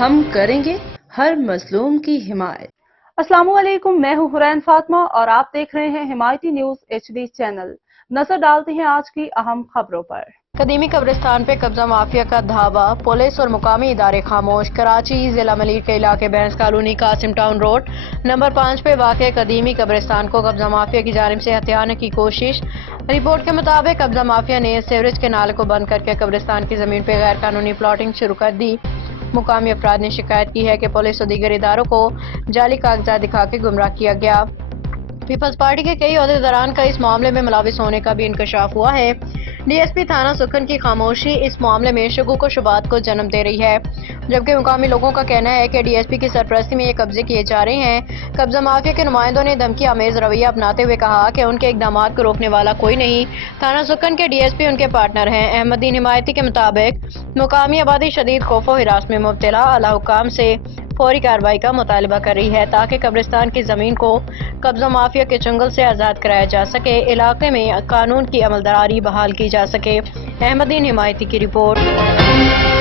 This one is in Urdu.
ہم کریں گے ہر مظلوم کی حمایت۔ السلام علیکم، میں ہوں حرین فاطمہ اور آپ دیکھ رہے ہیں حمایتی نیوز HD چینل۔ نظر ڈالتے ہیں آج کی اہم خبروں پر۔ قدیمی قبرستان پہ قبضہ مافیا کا دھاوا، پولیس اور مقامی ادارے خاموش۔ کراچی ضلع ملیر کے علاقے بینس colony Qasim town road number 5 پہ واقع قدیمی قبرستان کو قبضہ مافیا کی جانب سے ہتھیانے کی کوشش۔ رپورٹ کے مطابق قبضہ مافیا نے سیوریج کے نالے کو بند کر کے قبرستان کی زمین پہ غیر قانونی پلاٹنگ شروع کر دی۔ مقامی افراد نے شکایت کی ہے کہ پولیس اور دیگر اداروں کو جعلی کاغذات دکھا کے گمراہ کیا گیا۔ پیپلز پارٹی کے کئی عہدیداران کا اس معاملے میں ملوث ہونے کا بھی انکشاف ہوا ہے۔ ڈی ایس پی تھانہ سکھن کی خاموشی اس معاملے میں شکوک و شبہات کو جنم دے رہی ہے، جبکہ مقامی لوگوں کا کہنا ہے کہ ڈی ایس پی کی سرپرستی میں یہ قبضے کیے جا رہے ہیں۔ قبضہ مافیا کے نمائندوں نے دھمکی آمیز رویہ اپناتے ہوئے کہا کہ ان کے اقدامات کو روکنے والا کوئی نہیں۔ تھانہ سکھن کے ڈی ایس پی ان کے پارٹنر ہیں۔ احمد دین حمایتی کے مطابق مقامی آبادی شدید خوف و ہراس میں مبتلا، اعلیٰ حکام سے فوری کارروائی کا مطالبہ کر رہی ہے تاکہ قبرستان کی زمین کو قبضہ مافیا کے چنگل سے آزاد کرایا جا سکے، علاقے میں قانون کی عملداری بحال کی جا سکے۔ احمد دین حمایتی کی رپورٹ۔